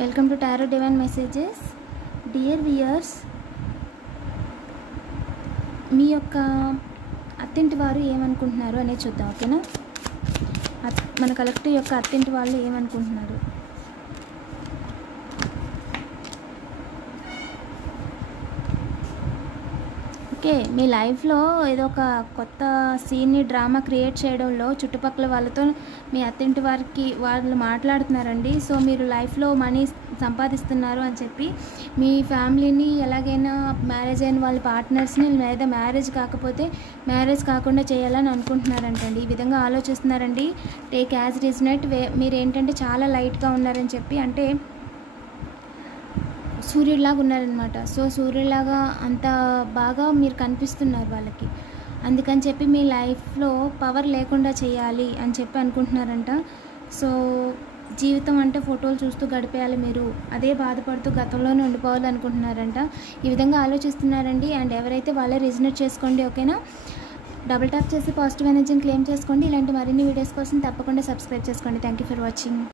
Welcome to tarot divine messages. Dear viewers, మీ యొక్క అత్తింటి వారు ఏమనుకుంటున్నారు అనేది చూద్దాం. ఓకేనా? మన కలెక్టివ్ యొక్క అత్తింటి వాళ్ళు ఏమనుకుంటున్నారు. ఓకే, మీ లైఫ్లో ఏదో ఒక కొత్త సీన్ని డ్రామా క్రియేట్ చేయడంలో చుట్టుపక్కల వాళ్ళతో మీ అత్తింటి వారికి వాళ్ళు మాట్లాడుతున్నారండి. సో మీరు లైఫ్లో మనీ సంపాదిస్తున్నారు అని చెప్పి మీ ఫ్యామిలీని ఎలాగైనా మ్యారేజ్ అయిన వాళ్ళ పార్ట్నర్స్ని లేదా మ్యారేజ్ కాకపోతే మ్యారేజ్ కాకుండా చేయాలని అనుకుంటున్నారంటండి. ఈ విధంగా ఆలోచిస్తున్నారండి. Take as it is net. మీరు ఏంటంటే చాలా లైట్గా ఉన్నారని చెప్పి, అంటే సూర్యుడిలాగా ఉన్నారనమాట. సో సూర్యుడిలాగా అంత బాగా మీరు కనిపిస్తున్నారు వాళ్ళకి. అందుకని చెప్పి మీ లైఫ్లో పవర్ లేకుండా చేయాలి అని చెప్పి అనుకుంటున్నారంట. సో జీవితం అంటే ఫోటోలు చూస్తూ గడిపేయాలి, మీరు అదే బాధపడుతూ గతంలోనే ఉండిపోవాలి అనుకుంటున్నారంట. ఈ విధంగా ఆలోచిస్తున్నారండి. అండ్ ఎవరైతే వాళ్ళే రిజనేట్ చేసుకోండి. ఓకేనా? డబుల్ ట్యాప్ చేసి పాజిటివ్ ఎనర్జీని క్లెయిమ్ చేసుకోండి. ఇలాంటి మరిన్ని వీడియోస్ కోసం తప్పకుండా సబ్స్క్రైబ్ చేసుకోండి. Thank you for watching.